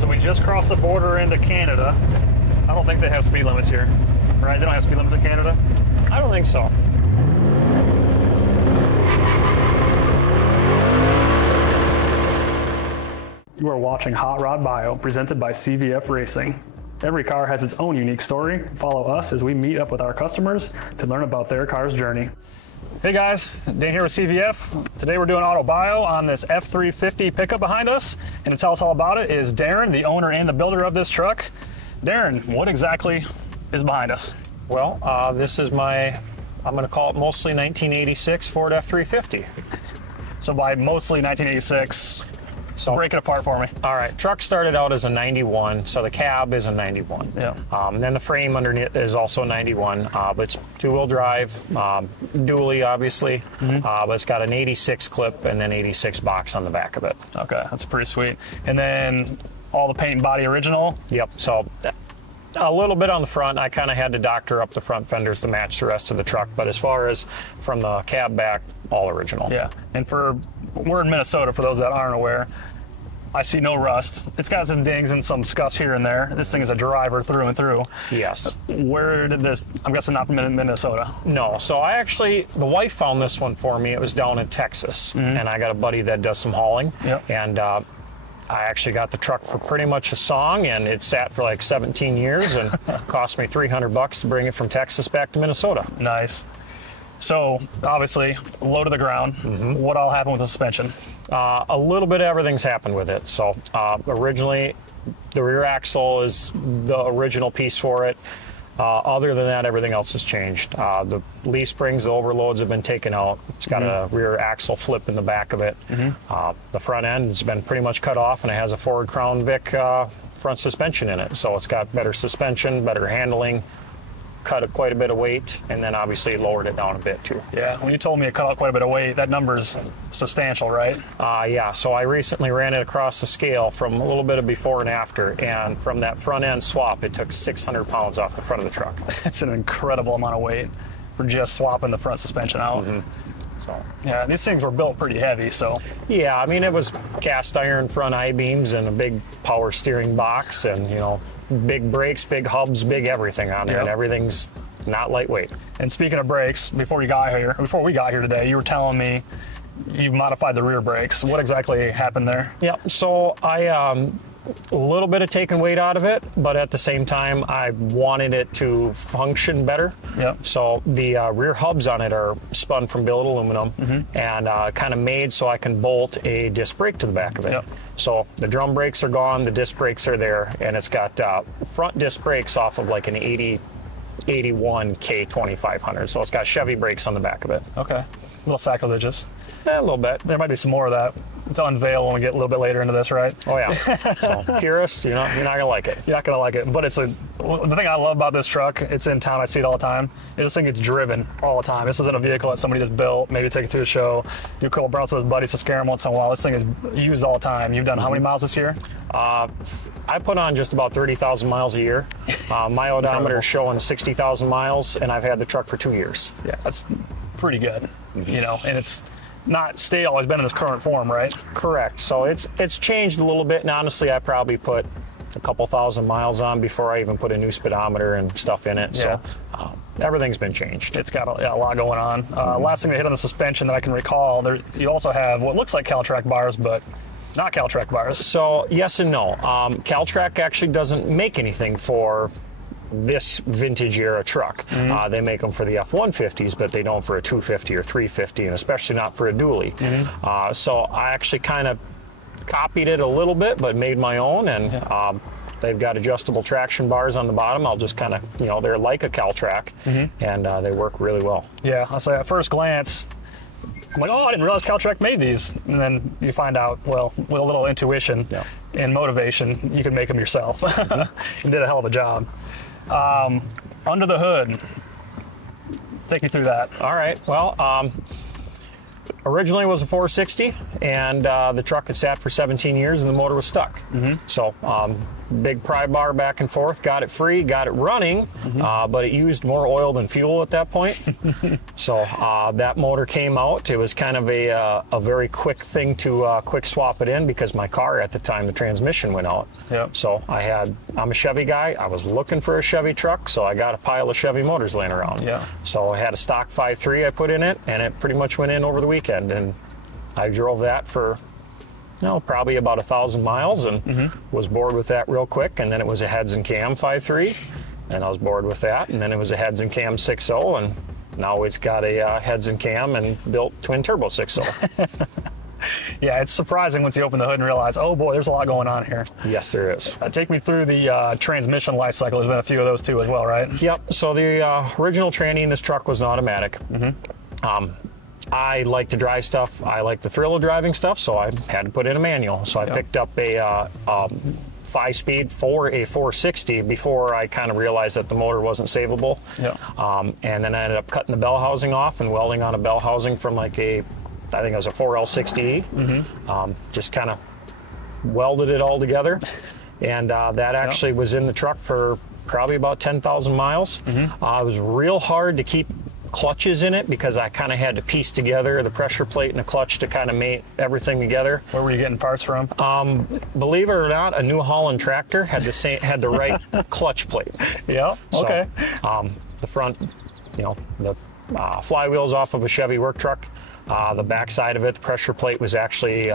So we just crossed the border into Canada. I don't think they have speed limits here, right? They don't have speed limits in Canada? I don't think so. You are watching Hot Rod Bio, presented by CVF Racing. Every car has its own unique story. Follow us as we meet up with our customers to learn about their car's journey. Hey guys, Dan here with CVF. Today we're doing Auto Bio on this F350 pickup behind us. And to tell us all about it is Darren, the owner and the builder of this truck. Darren, what exactly is behind us? Well, this is my, I'm going to call it mostly 1986 Ford F350. So by mostly 1986, so break it apart for me. All right, truck started out as a 91, so the cab is a 91. Yeah. And then the frame underneath is also 91, but it's two-wheel drive, dually obviously, but it's got an 86 clip and then 86 box on the back of it. Okay, that's pretty sweet. And then all the paint and body original? Yep, so a little bit on the front. I kind of had to doctor up the front fenders to match the rest of the truck, but as far as from the cab back, all original. Yeah, and we're in Minnesota, for those that aren't aware. I see no rust. It's got some dings and some scuffs here and there. This thing is a driver through and through. Yes. Where did this, I'm guessing not from Minnesota. No, so the wife found this one for me. It was down in Texas, and I got a buddy that does some hauling. Yep. And I actually got the truck for pretty much a song, and it sat for like 17 years and cost me $300 to bring it from Texas back to Minnesota. Nice. So obviously, low to the ground. What all happened with the suspension? A little bit of everything's happened with it. So originally, the rear axle is the original piece for it. Other than that, everything else has changed. The leaf springs, the overloads have been taken out. It's got a rear axle flip in the back of it. The front end has been pretty much cut off, and it has a Ford Crown Vic front suspension in it. So it's got better suspension, better handling, cut quite a bit of weight, and then obviously lowered it down a bit too. Yeah, when you told me it cut out quite a bit of weight, that number's substantial, right? Yeah, so I recently ran it across the scale from a little bit of before and after, and from that front end swap, it took 600 pounds off the front of the truck. It's an incredible amount of weight for just swapping the front suspension out. So yeah, these things were built pretty heavy, so. Yeah, I mean, it was cast iron front I-beams and a big power steering box, and you know, big brakes, big hubs, big everything on there, and everything's not lightweight. And speaking of brakes, before we got here today, you were telling me you've modified the rear brakes. What exactly happened there? Yeah, so I a little bit of taking weight out of it, but at the same time, I wanted it to function better. Yep. So the rear hubs on it are spun from billet aluminum and kind of made so I can bolt a disc brake to the back of it. Yep. So the drum brakes are gone, the disc brakes are there, and it's got front disc brakes off of like an 81 K2500. So it's got Chevy brakes on the back of it. Okay. A little sacrilegious. A little bit. There might be some more of that to unveil when we get a little bit later into this, right? Oh yeah. So purist, you're not gonna like it. You're not gonna like it. But the thing I love about this truck, it's in town, I see it all the time, is this thing gets driven all the time. This isn't a vehicle that somebody just built, maybe take it to a show, do a couple burns with his buddies to scare him once in a while. This thing is used all the time. You've done how many miles this year? I put on just about 30,000 miles a year. My odometer is showing 60,000 miles, and I've had the truck for 2 years. Yeah, that's pretty good. You know, and it's not always been in this current form, right? Correct. So it's changed a little bit, and honestly, I probably put a couple thousand miles on before I even put a new speedometer and stuff in it. Yeah. So everything's been changed. It's got a lot going on. Last thing they hit on the suspension that I can recall, you also have what looks like Caltrac bars, but not Caltrac bars. So yes and no. Caltrac actually doesn't make anything for this vintage era truck. They make them for the F-150s, but they don't for a 250 or 350, and especially not for a dually. So I actually kind of copied it a little bit, but made my own, and they've got adjustable traction bars on the bottom. I'll just kind of, they're like a Caltrac, and they work really well. Yeah, I'll say at first glance, I'm like, oh, I didn't realize Caltrac made these. And then you find out, well, with a little intuition and motivation, you can make them yourself. You did a hell of a job. Under the hood, take me through that. All right, well, originally was a 460, and the truck had sat for 17 years and the motor was stuck. So big pry bar back and forth, got it free, got it running, but it used more oil than fuel at that point. So that motor came out. It was kind of a very quick thing to quick swap it in, because my car at the time, the transmission went out. Yep. So I'm a Chevy guy. I was looking for a Chevy truck, so I got a pile of Chevy motors laying around. Yeah. So I had a stock 5.3 I put in it, and it pretty much went in over the weekend, and I drove that for probably about 1,000 miles, and was bored with that real quick. And then it was a heads and cam 5.3, and I was bored with that. And then it was a heads and cam 6.0, and now it's got a heads and cam and built twin turbo 6.0. Yeah, it's surprising once you open the hood and realize, oh boy, there's a lot going on here. Yes, there is. Take me through the transmission life cycle. There's been a few of those too as well, right? Yep. So the original tranny in this truck was an automatic. I like to drive stuff. I like the thrill of driving stuff, so I had to put in a manual. So I picked up a 5-speed for a 460 before I kind of realized that the motor wasn't savable. And then I ended up cutting the bell housing off and welding on a bell housing from like I think it was a 4L60E. Just kind of welded it all together. And that actually was in the truck for probably about 10,000 miles. It was real hard to keep clutches in it, because I kind of had to piece together the pressure plate and the clutch to kind of mate everything together. Where were you getting parts from? Believe it or not, a New Holland tractor had the right clutch plate. Yeah. Okay. So, the front, the flywheels off of a Chevy work truck. The back side of it, the pressure plate was actually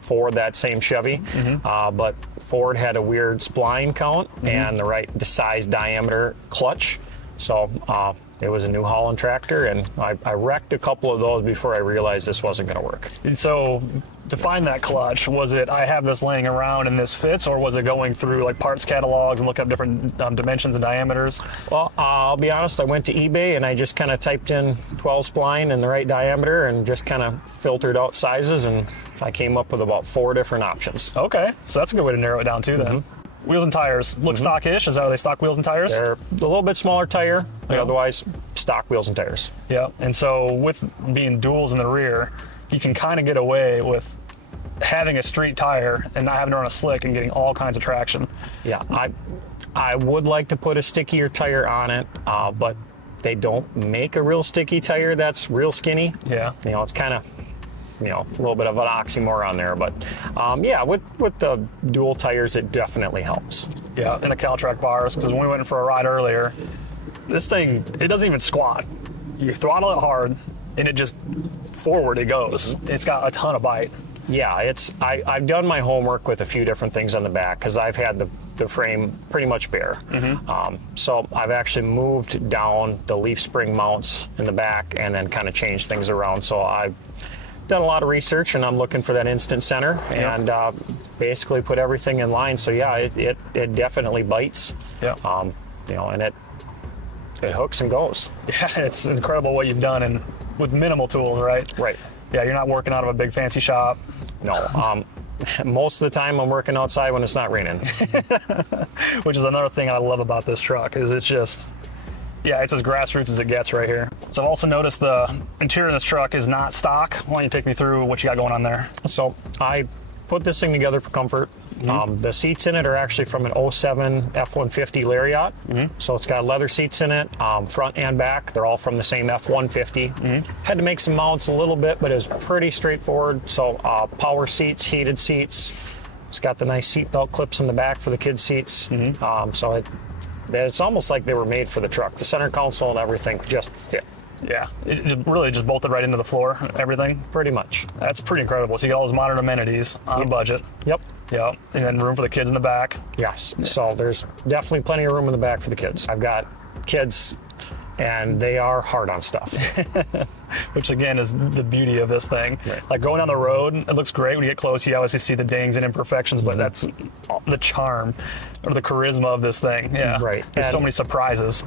Ford, that same Chevy, but Ford had a weird spline count and the size diameter clutch. So it was a New Holland tractor, and I wrecked a couple of those before I realized this wasn't going to work. And so to find that clutch, was it I have this laying around and this fits, or was it going through like parts catalogs and look up different dimensions and diameters? Well, I'll be honest, I went to eBay and I just kind of typed in 12 spline and the right diameter and just kind of filtered out sizes, and I came up with about 4 different options. Okay, so that's a good way to narrow it down too then. Wheels and tires look stockish. Is that how they stock wheels and tires? They're a little bit smaller tire, but otherwise stock wheels and tires. Yeah, and so with being duals in the rear, you can kind of get away with having a street tire and not having to run a slick and getting all kinds of traction. Yeah, I would like to put a stickier tire on it, but they don't make a real sticky tire that's real skinny. Yeah. It's kind of, a little bit of an oxymoron there, but yeah, with the dual tires, it definitely helps. Yeah, and the Caltrac bars, because when we went for a ride earlier, this thing, it doesn't even squat. You throttle it hard, and it just forward it goes. It's got a ton of bite. Yeah, I've done my homework with a few different things on the back, because I've had the frame pretty much bare. So I've actually moved down the leaf spring mounts in the back and then kind of changed things around. So I've done a lot of research, and I'm looking for that instant center, and basically put everything in line. So yeah, it definitely bites. Yeah. And it hooks and goes. Yeah, it's incredible what you've done, and with minimal tools, right? Right. Yeah, you're not working out of a big fancy shop. No. Most of the time I'm working outside when it's not raining. Which is another thing I love about this truck, is it's just, yeah, it's as grassroots as it gets right here. So I've also noticed the interior of this truck is not stock. Why don't you take me through what you got going on there? So I put this thing together for comfort. The seats in it are actually from an 07 F150 Lariat. So it's got leather seats in it, front and back. They're all from the same F150. Had to make some mounts a little bit, but it was pretty straightforward. So power seats, heated seats. It's got the nice seat belt clips in the back for the kids' seats. So it's almost like they were made for the truck. The center console and everything just fit. Yeah, it really just bolted right into the floor, everything? Pretty much. That's pretty incredible. So you get all those modern amenities on a budget. Yep. Yeah, and then room for the kids in the back. Yes, so there's definitely plenty of room in the back for the kids. I've got kids, and they are hard on stuff. Which again is the beauty of this thing. Right. Like going down the road, it looks great. When you get close, you obviously see the dings and imperfections, but that's the charm or the charisma of this thing. Yeah, right. There's so many surprises.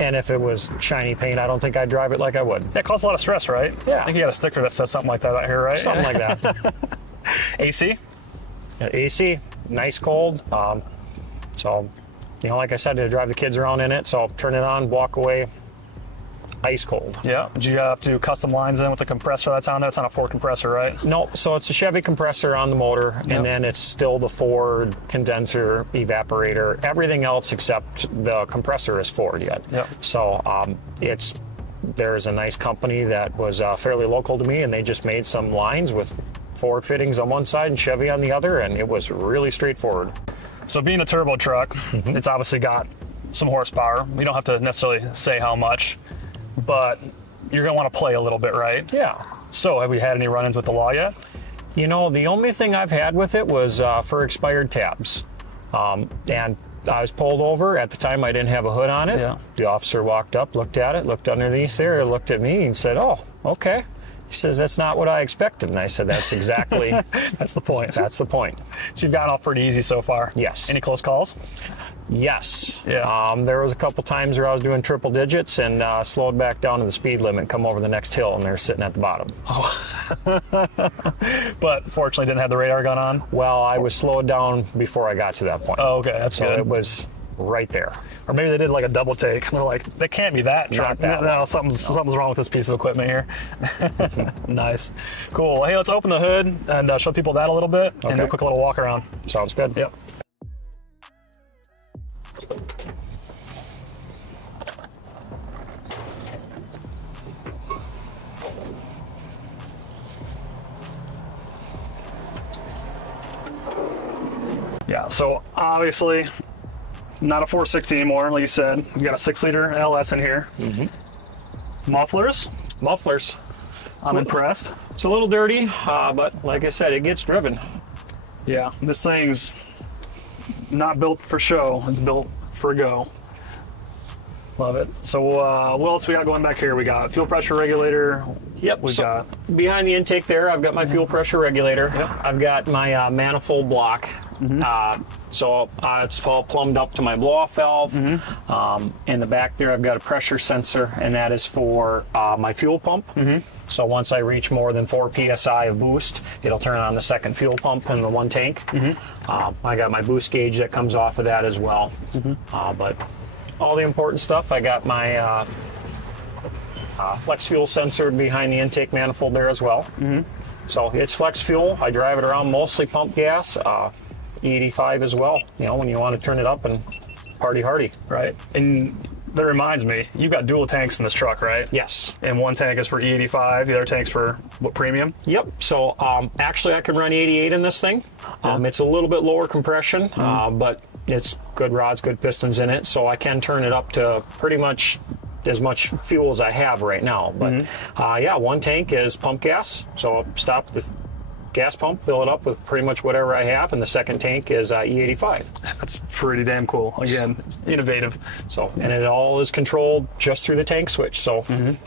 And if it was shiny paint, I don't think I'd drive it like I would. Yeah, it causes a lot of stress, right? Yeah. I think you got a sticker that says something like that out here, right? Something like that. AC? AC, nice cold. So, like I said, to drive the kids around in it. So turn it on, walk away. ice cold. Yeah. Did you have to do custom lines in with the compressor that's on there? It's on a Ford compressor, right? No, so it's a Chevy compressor on the motor, and then it's still the Ford condenser, evaporator, everything else except the compressor is Ford yet. Yep. So there's a nice company that was fairly local to me, and they just made some lines with Ford fittings on one side and Chevy on the other, and it was really straightforward. So being a turbo truck, it's obviously got some horsepower. We don't have to necessarily say how much, but you're gonna want to play a little bit, right? Yeah. So have we had any run-ins with the law yet? You know, the only thing I've had with it was for expired tabs. And I was pulled over. At the time, I didn't have a hood on it. Yeah. The officer walked up, looked at it, looked underneath there, looked at me and said, "Oh, okay." He says, "That's not what I expected." And I said, "That's exactly, that's the point. That's the point." So you've gotten off pretty easy so far. Yes. Any close calls? Yes. Yeah. There was a couple times where I was doing triple digits and slowed back down to the speed limit, come over the next hill, and they're sitting at the bottom. But fortunately didn't have the radar gun on? Well, I was slowed down before I got to that point. Oh, okay, that's so good. It was right there. Or maybe they did like a double take. They're like, they can't be that truck. No, something's wrong with this piece of equipment here. Nice. Cool. Well, hey, let's open the hood and show people that a little bit and do a quick little walk around. Sounds good. Yep. Yeah, so obviously not a 460 anymore, like you said. We got a 6-liter LS in here. Mufflers. I'm impressed. It's a little dirty, but like I said, it gets driven. Yeah, this thing's not built for show. It's built for go. Love it. So what else we got going back here? We got fuel pressure regulator. Yep. We got behind the intake there, I've got my fuel pressure regulator. Yep. I've got my manifold block. So it's all plumbed up to my blow-off valve. In the back there, I've got a pressure sensor, and that is for my fuel pump. So once I reach more than 4 psi of boost, it'll turn on the second fuel pump in the one tank. I got my boost gauge that comes off of that as well. But all the important stuff, I got my flex fuel sensor behind the intake manifold there as well. So it's flex fuel. I drive it around mostly pump gas. E85 as well, you know, when you want to turn it up and party hardy. Right. And that reminds me, you've got dual tanks in this truck, right? Yes. And one tank is for E85, the other tank's for what, premium? Yep. So actually I can run 88 in this thing. It's a little bit lower compression, but it's good rods, good pistons in it, so I can turn it up to pretty much as much fuel as I have right now. But yeah, one tank is pump gas, so I'll stop the gas pump, fill it up with pretty much whatever I have, and the second tank is E85. That's pretty damn cool. Again, innovative. So, and it all is controlled just through the tank switch. So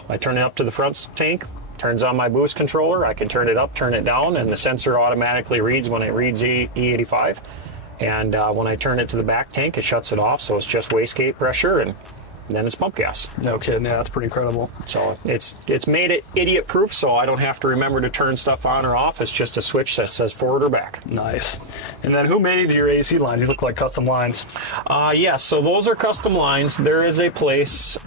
I turn it up to the front tank, turns on my boost controller, I can turn it up, turn it down, and the sensor automatically reads when it reads E85. And when I turn it to the back tank, it shuts it off, so it's just wastegate pressure, and then it's pump gas. No kidding, yeah, that's pretty incredible. So it's made it idiot proof, so I don't have to remember to turn stuff on or off. It's just a switch that says forward or back. Nice. And then who made your AC lines? These look like custom lines. Yes, so those are custom lines. There is a place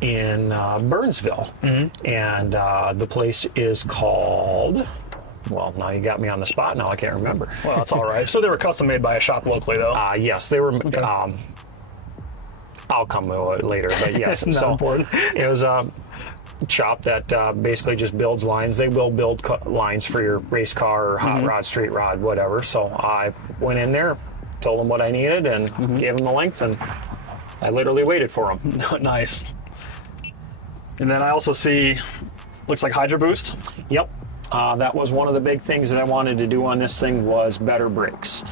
in Burnsville, and the place is called... Well, now you got me on the spot. Now I can't remember. Well, that's all right. So they were custom made by a shop locally, though? Yes, they were... Okay. I'll come later, but yes. Not so important. It was a shop that basically just builds lines. They will build lines for your race car or hot rod, street rod, whatever. So I went in there, told them what I needed, and gave them the length, and I literally waited for them. Nice. And then I also see, looks like Hydroboost. Yep. That was one of the big things that I wanted to do on this thing was better brakes.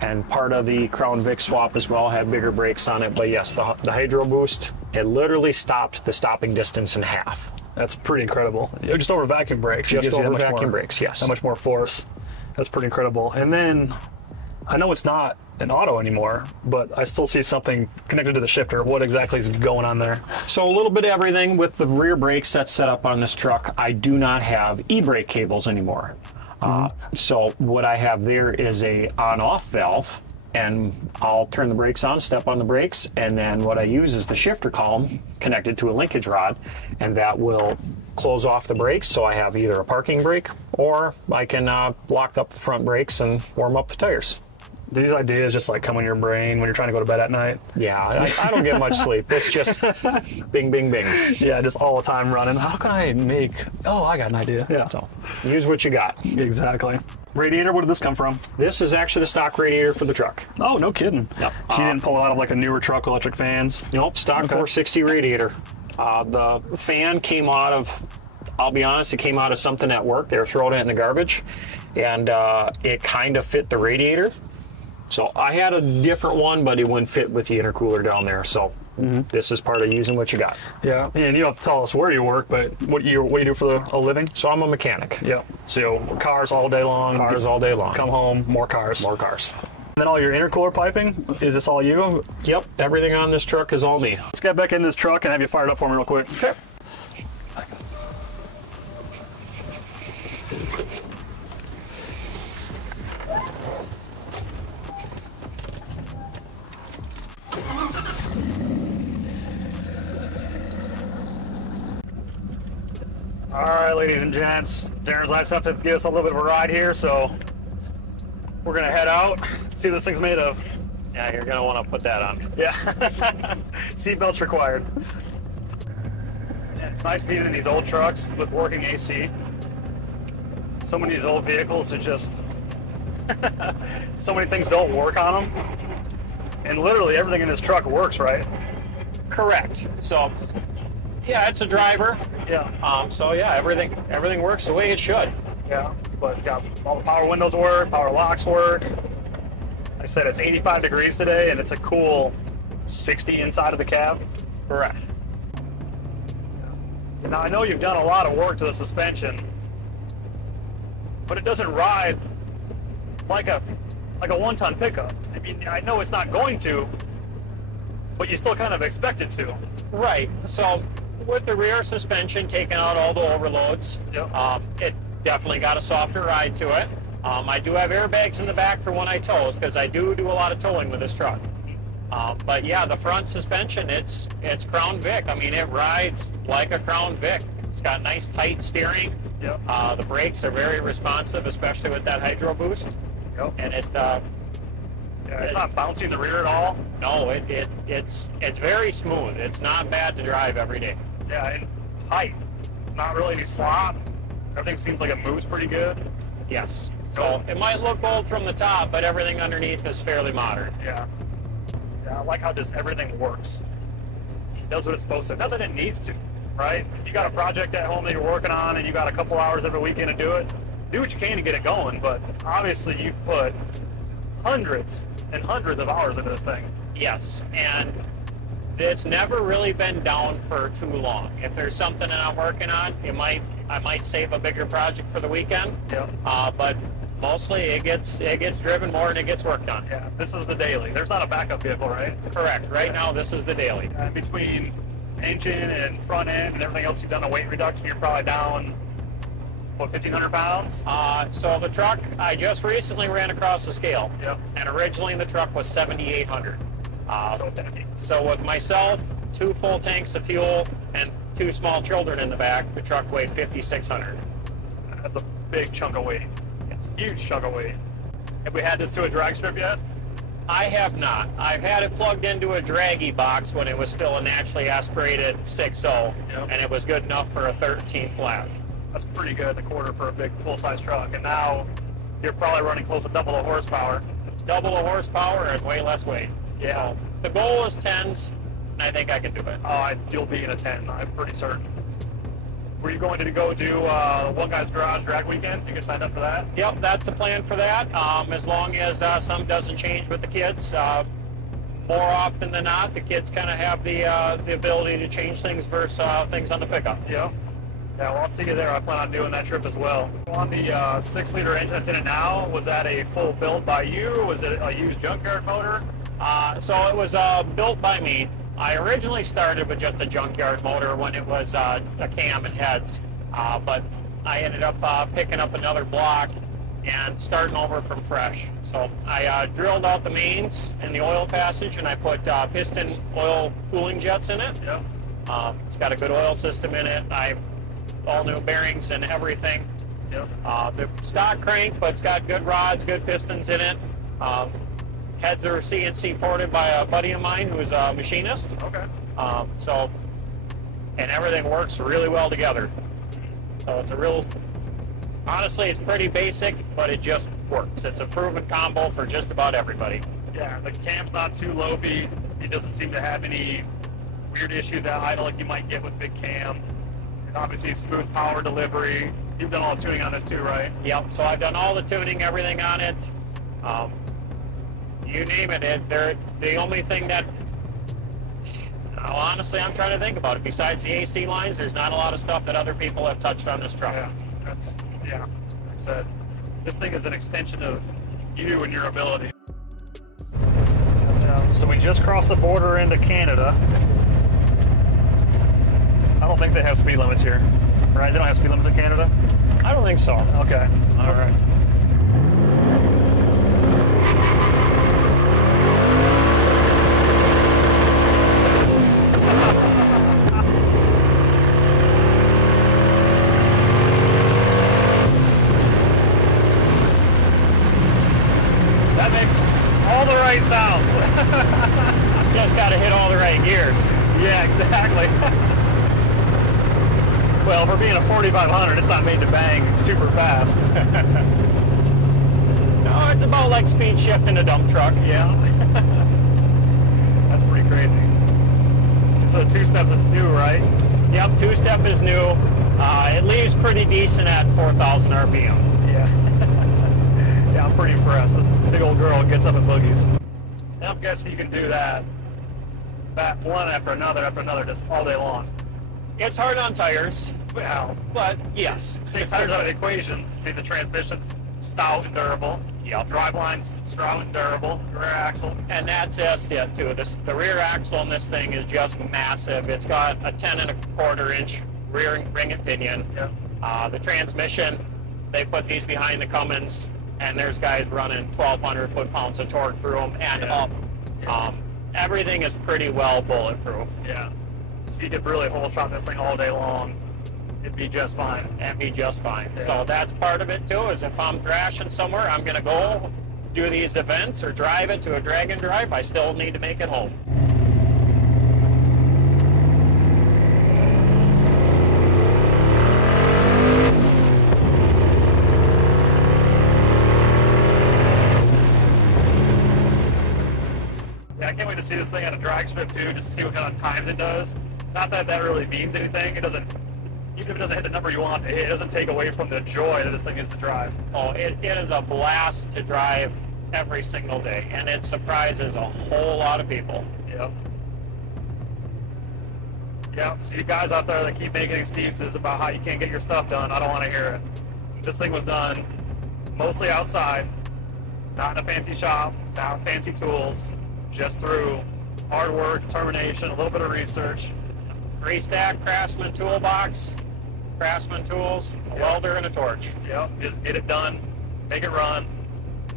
And part of the Crown Vic swap as well had bigger brakes on it. But yes, the Hydroboost, it literally stopped the stopping distance in half. That's pretty incredible. Just over vacuum brakes. Just over vacuum brakes, yes. That much more force. That's pretty incredible. And then, I know it's not an auto anymore, but I still see something connected to the shifter. What exactly is going on there? So a little bit of everything with the rear brakes that's set up on this truck. I do not have e-brake cables anymore. So what I have there is a on-off valve and I'll turn the brakes on, step on the brakes, and then what I use is the shifter column connected to a linkage rod, and that will close off the brakes, so I have either a parking brake or I can lock up the front brakes and warm up the tires. These ideas just like come in your brain when you're trying to go to bed at night. Yeah, I don't get much sleep. It's just bing, bing, bing. Yeah, just all the time running. How can I make, oh, I got an idea. Yeah, so use what you got. Exactly. Radiator, where did this come from? This is actually the stock radiator for the truck. Oh, no kidding. Yep. She didn't pull out of like a newer truck electric fans? Nope, stock 460 radiator. The fan came out of, I'll be honest, it came out of something at work. They were throwing it in the garbage, and it kind of fit the radiator. So I had a different one, but it wouldn't fit with the intercooler down there. So this is part of using what you got. Yeah, and you don't have to tell us where you work, but what you do for a living? So I'm a mechanic. Yeah. So cars all day long. Cars all day long. Come home, more cars. More cars. And then all your intercooler piping, is this all you? Yep, everything on this truck is all me. Let's get back in this truck and have you fired up for me real quick. Okay. All right, ladies and gents, Darren's nice enough to give us a little bit of a ride here, so we're gonna head out, see what this thing's made of. Yeah, you're gonna want to put that on. Yeah, seatbelts required. Yeah, it's nice being in these old trucks with working AC. So many of these old vehicles are just, so many things don't work on them. And literally everything in this truck works, right? Correct. So, yeah, it's a driver. Yeah. So yeah, everything works the way it should. Yeah, but it's got all the power windows work, power locks work. Like I said, it's 85 degrees today, and it's a cool 60 inside of the cab. Correct. Now I know you've done a lot of work to the suspension, but it doesn't ride like a 1-ton pickup. I mean, I know it's not going to, but you still kind of expect it to. Right. So with the rear suspension taking out all the overloads, Yep. It definitely got a softer ride to it. I do have airbags in the back for when I tow, because I do a lot of towing with this truck. But yeah, the front suspension, it's Crown Vic. I mean, it rides like a Crown Vic. It's got nice tight steering. Yep. The brakes are very responsive, especially with that Hydroboost. Yep. And it's not bouncing the rear at all. No, it's very smooth. It's not bad to drive every day. Yeah, and tight. Not really any slop. Everything seems like it moves pretty good. Yes. So it might look old from the top, but everything underneath is fairly modern. Yeah. Yeah, I like how just everything works. It does what it's supposed to. Not that it needs to, right? If you got a project at home that you're working on and you got a couple hours every weekend to do it, do what you can to get it going, but obviously you've put hundreds and hundreds of hours into this thing. Yes, and it's never really been down for too long. If there's something that I'm working on, I might save a bigger project for the weekend. Yeah. But mostly it gets driven more and it gets worked on. Yeah, this is the daily. There's not a backup vehicle, right? Correct. Right now, this is the daily. And between engine and front end and everything else you've done a weight reduction, you're probably down, what, 1,500 pounds? So the truck, I just recently ran across the scale. Yep. And originally the truck was 7,800. So heavy. So with myself, 2 full tanks of fuel, and 2 small children in the back, the truck weighed 5,600. That's a big chunk of weight. It's a huge chunk of weight. Have we had this to a drag strip yet? I have not. I've had it plugged into a draggy box when it was still a naturally aspirated 6.0, Yep. and it was good enough for a 13 flat. That's pretty good, the quarter for a big full-size truck. And now you're probably running close to double the horsepower. Double the horsepower and way less weight. Yeah. So the goal is 10s, and I think I can do it. You'll be in a 10, I'm pretty certain. Were you going to go do One Guy's Garage drag weekend? You get signed up for that? Yep, that's the plan for that. As long as something doesn't change with the kids. More often than not, the kids kind of have the ability to change things versus things on the pickup. Yeah. Yeah, well, I'll see you there. I plan on doing that trip as well. On the 6-liter engine that's in it now, was that a full build by you? Was it a used junkyard motor? So it was built by me. I originally started with just a junkyard motor when it was a cam and heads, but I ended up picking up another block and starting over from fresh. So I drilled out the mains and the oil passage, and I put piston oil cooling jets in it. Yep. It's got a good oil system in it. All new bearings and everything. Yep. The stock crank, but it's got good rods, good pistons in it. Heads are CNC ported by a buddy of mine who's a machinist. Okay. And everything works really well together. So it's honestly, it's pretty basic, but it just works. It's a proven combo for just about everybody. Yeah, the cam's not too low beat. It doesn't seem to have any weird issues at idle like you might get with big cam. And obviously smooth power delivery. You've done all the tuning on this too, right? Yep, so I've done all the tuning, everything on it. You name it. The only thing that, honestly, I'm trying to think about it. Besides the AC lines, there's not a lot of stuff that other people have touched on this truck. Yeah, like I said, this thing is an extension of you and your ability. So we just crossed the border into Canada. I don't think they have speed limits here, right? They don't have speed limits in Canada? I don't think so. Okay, all right. That makes all the right sounds. Just got to hit all the right gears. Yeah, exactly. Well, for being a 4500, it's not made to bang super fast. No, it's about like speed shift in a dump truck. Yeah. That's pretty crazy. So 2-steps is new, right? Yep, 2-step is new. It leaves pretty decent at 4,000 RPM. Yeah. Yeah, I'm pretty impressed. This big old girl gets up and boogies. And I'm guessing you can do that one after another, just all day long. It's hard on tires. Wow. But yes. Take tires out of the equations. The transmission's stout and durable. Yep. Driveline's strong and durable. Rear axle. And that's just it too. The rear axle on this thing is just massive. It's got a 10.25-inch rear ring and pinion. Yep. The transmission, they put these behind the Cummins, and there's guys running 1,200 foot-pounds of torque through them and up. Yeah. Everything is pretty well bulletproof. Yeah. So you could really whole shot this thing all day long. It'd be just fine. And be just fine. Yeah. So that's part of it too, is if I'm thrashing somewhere, I'm gonna go do these events or drive it to a drag and drive, I still need to make it home. Yeah, I can't wait to see this thing at a drag strip too, just to see what kind of times it does. Not that that really means anything. It doesn't, even if it doesn't hit the number you want to hit, it doesn't take away from the joy that this thing is to drive. Oh, it is a blast to drive every single day, and it surprises a whole lot of people. Yep. Yep, so you guys out there that keep making excuses about how you can't get your stuff done, I don't want to hear it. This thing was done mostly outside, not in a fancy shop, not with fancy tools, just through hard work, determination, a little bit of research. 3-stack Craftsman toolbox, Craftsman tools, a welder, and a torch. Yep, just get it done, make it run.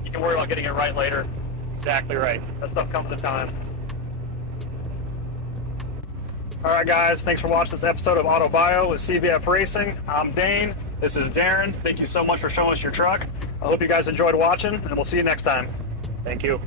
You can worry about getting it right later. Exactly right. That stuff comes in time. All right, guys, thanks for watching this episode of Auto Bio with CVF Racing. I'm Dane. This is Darren. Thank you so much for showing us your truck. I hope you guys enjoyed watching, and we'll see you next time. Thank you.